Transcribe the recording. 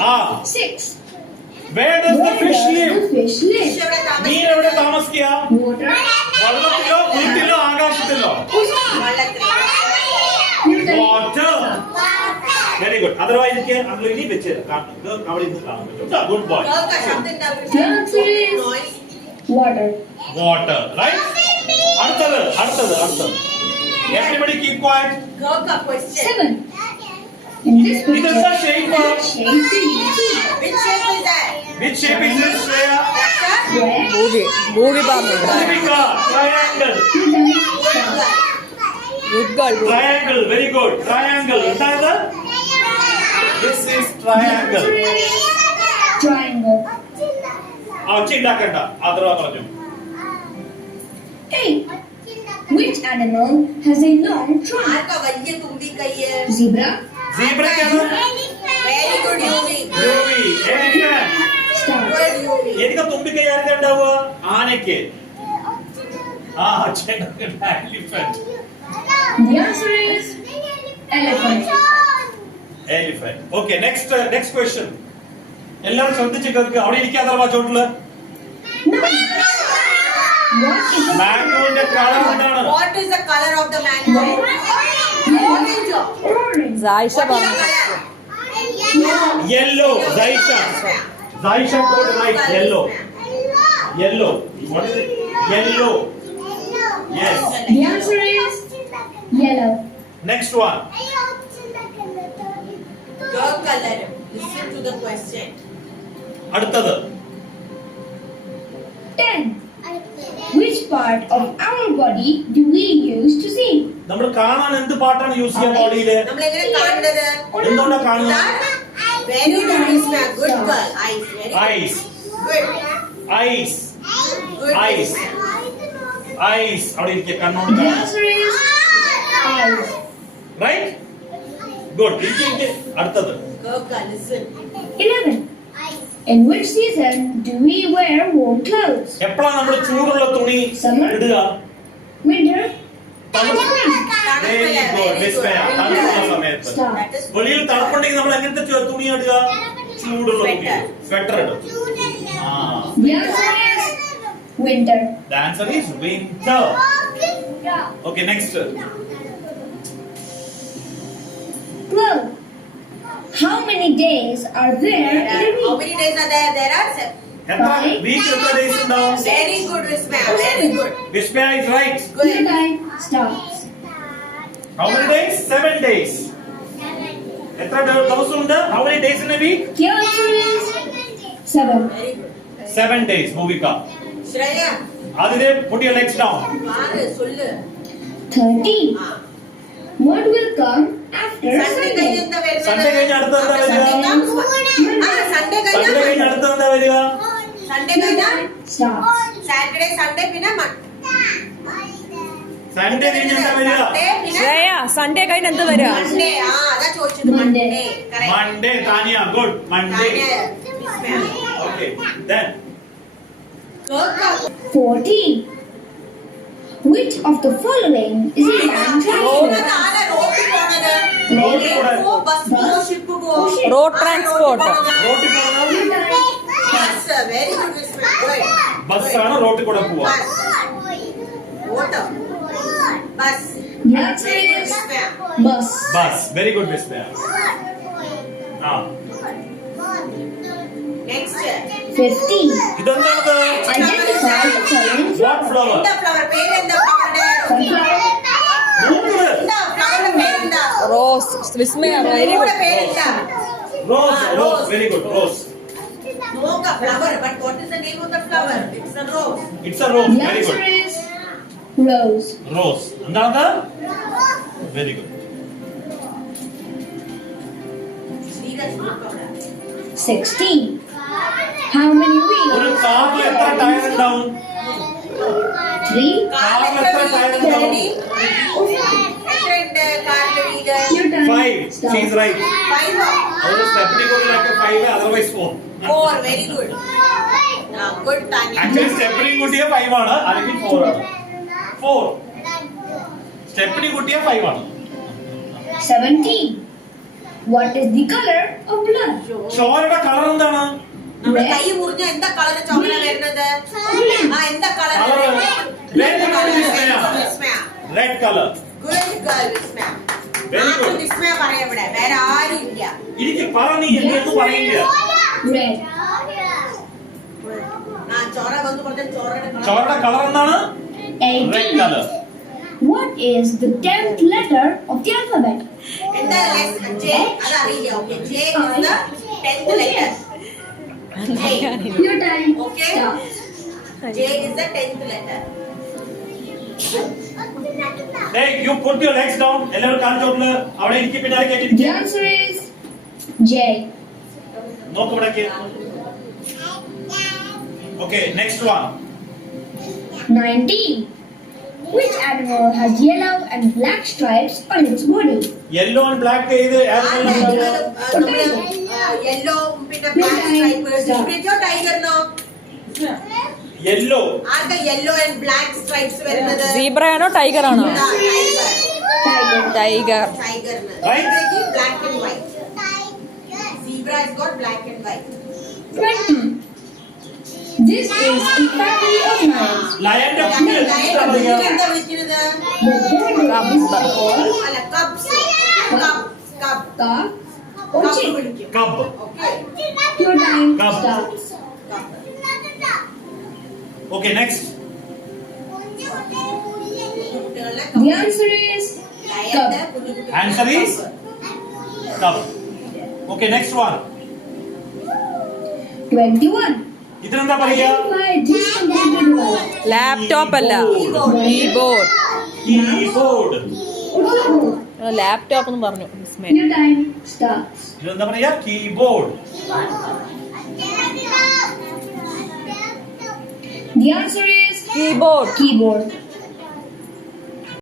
6. Where does the fish live? Fish live. നീർ എവിടെ താമസിക്കുക? Water. വെള്ളത്തിലോ വീട്ടിലോ ആകാശത്തിലോ? Water. Very good. Otherwise നമ്മൾ ഇനി വെച്ച് അവിടെ ഇരുന്ന് കാണാൻ പറ്റും. Good boy. The answer is water. Water. Right? അടുത്തത്. Everybody keep quiet. 7. In this It is picture, a shape. Which shape is that? Which shape is this, Shreya? square. Bhumika. Triangle. Good girl. Triangle. Very good. Triangle. എന്താണ്? This is triangle. Triangle. ഒച്ചയുണ്ടാക്കണ്ട. അത്ര പറഞ്ഞു. 8. Which animal has a long trunk? ആർക്കാ വലിയ തുമ്പിക്കൈ? Zebra. സീബ്രയ്ക്കാണ്. Very good, Yuvi. യൂവി. Elephant. Star. Good, Yuvi. എനിക്ക് തുമ്പിക്കൈ ആർക്കാ ഉണ്ടാവുക? ആനയ്ക്ക്. Elephant. The answer is elephant. Elephant. Okay, next question. എല്ലാവരും ശ്രദ്ധിച്ച് കേൾക്കുക. അവിടെ ഇരിക്കാതെ ചോട്ടില്. 9. What is the മാംഗോന്റെ കളർ എന്താണ്? What is the color of the mango? Orange. orange? Zaisha What is the പറഞ്ഞു. color? Yellow. Zaisha told right. Yellow. What is it? Yellow. Yes. The answer is yellow. Next one. Your color. Listen to the question. അടുത്തത്. 10. Which part of our body do we use to see? നമ്മൾ കാണാൻ എന്ത് പാട്ടാണ് യൂസ് ചെയ്യാൻ ബോഡിയില്? നമ്മൾ എങ്ങനെ കാണുന്നത്? എന്തുകൊണ്ടാ കാണുന്നത്? Very good, Isma. Good girl. Eyes. Very good. Eyes. Good. Eyes. Good. Eyes. Isma. Eyes. അവിടെ ഇരിക്കുക. കണ്ണോട് The കാണാം. answer is eyes. Right? Good. ഇരിക്കുക. അടുത്തത്. Good girl. Listen. 11. In which season do we wear warm clothes? എപ്പോഴാണ് നമ്മൾ ചൂടുള്ള തുണി Summer. ഇടുക? Winter. തണുപ്പ്. Very good. Vismaya. തണുപ്പുള്ള സമയത്ത്. Star. That is വെളിയിൽ തണുപ്പുണ്ടെങ്കിൽ നമ്മൾ എങ്ങനത്തെ തുണി ഇടുക? ചൂടുള്ള തുണി. സ്വെറ്റർ ഇടും. The answer is winter. The answer is winter. Okay, next. 12. How many days are there in a How week? many days are there? There are 7. എത്ര വീക്ക് എത്ര ഡേയ്സ് ഉണ്ടാവും? Very good, Visma. Very good. Vismaya is right. Your time starts. How many days? 7 days. എത്ര ദിവസം ഉണ്ട്? How many days in a week? Your answer is 7. Very good. 7 days. Bhumika. Shreya. Aditya, put your legs down. பாரு சொல்லு. 13. What will come after Sunday Sunday? കഴിഞ്ഞ് എന്താ വരുന്നത്? Sunday കഴിഞ്ഞ് അടുത്തത് എന്താ വരിക? Sunday കഴിഞ്ഞ് Sunday കഴിഞ്ഞ് അടുത്തത് എന്താ വരിക? Sunday കഴിഞ്ഞ് Starts. Saturday, Sunday പിന്നെ Sunday കഴിഞ്ഞ് എന്താ വരിക? ശ്രേയ സൺഡേ കഴിഞ്ഞ് എന്ത് വരാ? Monday. അതാ ചോദിച്ചത്. Monday. Monday. Correct. Monday, Tanya. Good. Monday. Okay. Then. 14. Which of the following is a land transport? Road transport. റോട്ടിൽ പോകണം. ബസ്സാണ് റോട്ടിൽ കൂടെ പോവാ. The answer is bus. Bus. Very good, Vismaya. Next. 15. ഇതെന്താണത്? Identify the following What flower? sunflower, മൂന്ന്. Rose. Vismaya very good. Rose. Very good. Rose. Flower, but what is the name of the flower? It's a rose. It's a rose. The Very answer good. is rose. Rose. എന്താണത്? Very good. 16. How many ഒരു wheels? കാറിൽ എത്ര ടയർ ഉണ്ടാവും? 3. കാറിൽ എത്ര ടയർ ഉണ്ടാവും? Your time 5. starts. She's right. ഒരു സ്റ്റെപ്പിനി കൂടിയൊക്കെ 5, otherwise 4. 4. Very good. Good, Tanya. Actually stepney കൂട്ടിയ 5 ആണ്, അല്ലെങ്കിൽ 4 ആണ്. 4. സ്റ്റെപ്പിനി കൂട്ടിയ 5 ആണ്. 17. What is the color of blood? ചോരയുടെ കളർ എന്താണ്? നമ്മുടെ കൈ മുറിഞ്ഞ എന്താ കളർ ചോര വരുന്നത്? ആ എന്താ colour? Red colour. Good girl Vismaya. Very good. Vismaya പറയാ ഇവിടെ വേറെ ആരും ഇല്ല. എനിക്ക് പറ നീ എന്തെന്ന് പറയില്ല. Red. ആ ചോര വന്നു പറഞ്ഞ ചോരയുടെ കളർ. ചോരയുടെ കളർ എന്താണ്? റെഡ് 18. Colour. What is the 10th letter of the alphabet? എന്താ J അതറിയില്ല. Okay J is the 10th letter. Your time Okay. starts. J is the 10th letter. Hey, you put your legs down. എല്ലാവരും കാൽ ചോട്ടില് അവിടെ ഇരിക്കി പിന്നാലെ The കേട്ടിരിക്കുക. answer is J. നോക്ക് ഇവിടേക്ക്. Okay, next one. 19. Which animal has yellow and black stripes on its body? Yellow and black ചെയ്ത് യെല്ലോ പിന്നെ ബ്ലാക്ക് സ്ട്രൈപ്പ് ടൈഗറിനോ യെല്ലോ ആർക്കാ യെല്ലോ ആൻഡ് ബ്ലാക്ക് സ്ട്രൈപ്സ് വരുന്നത്? സീബ്രയാണോ ടൈഗർ ആണോ? Tiger. ടൈഗർ. ടൈഗറിന് Right. Black and white. Zebra has got black and white. 20. This is a family of lions. ലയന്റെ എന്താ വിളിക്കുന്നത്? The third one is called അല്ല കബ്സ്. കബ് കബ് calf or കബ് chick. വിളിക്കും. കബ്. Okay. Your time Cub. starts. Okay, next. The answer is cub. Answer is cub. Okay, next one. 21. ഇതിനെന്താ പറയാ? Identify this computer device. Laptop അല്ല, keyboard. Keyboard. Laptop എന്ന് പറഞ്ഞു വിസ്മയ. Your time starts. ഇതിനെന്താ പറയാ? Keyboard. The answer is keyboard. keyboard.